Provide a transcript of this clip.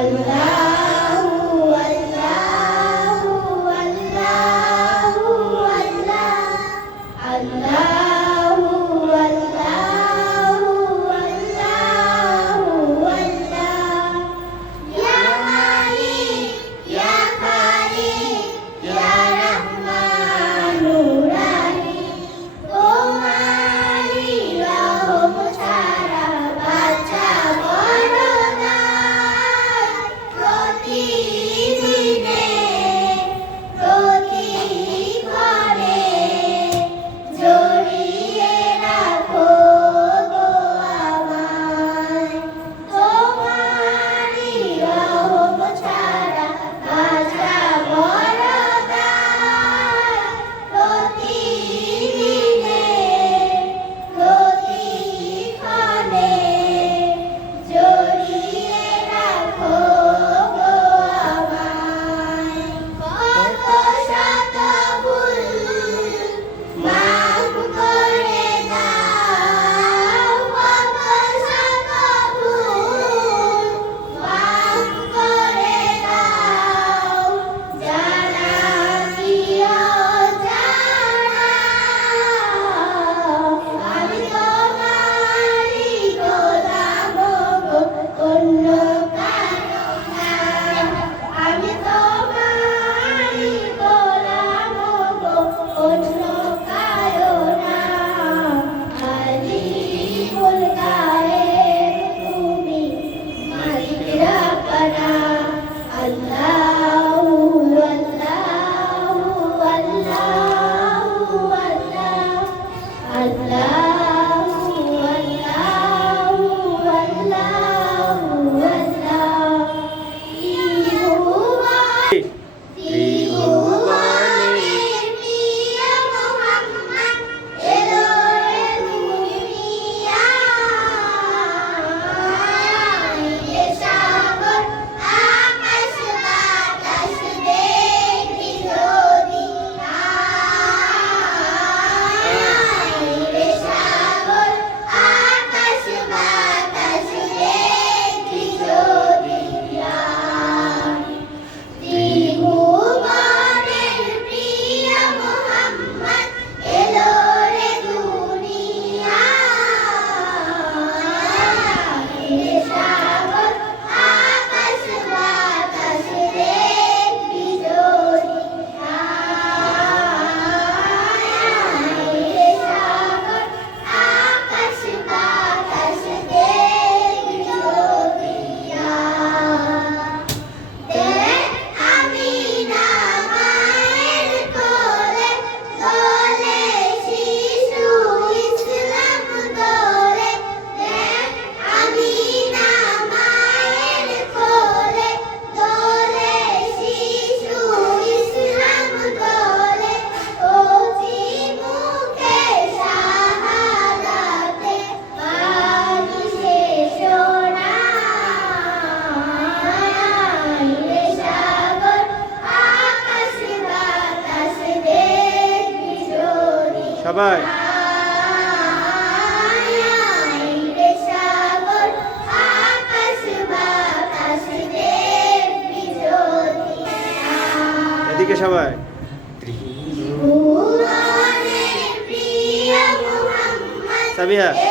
Alvará. সবাই। এদিকে সবাই। সাবিয়া।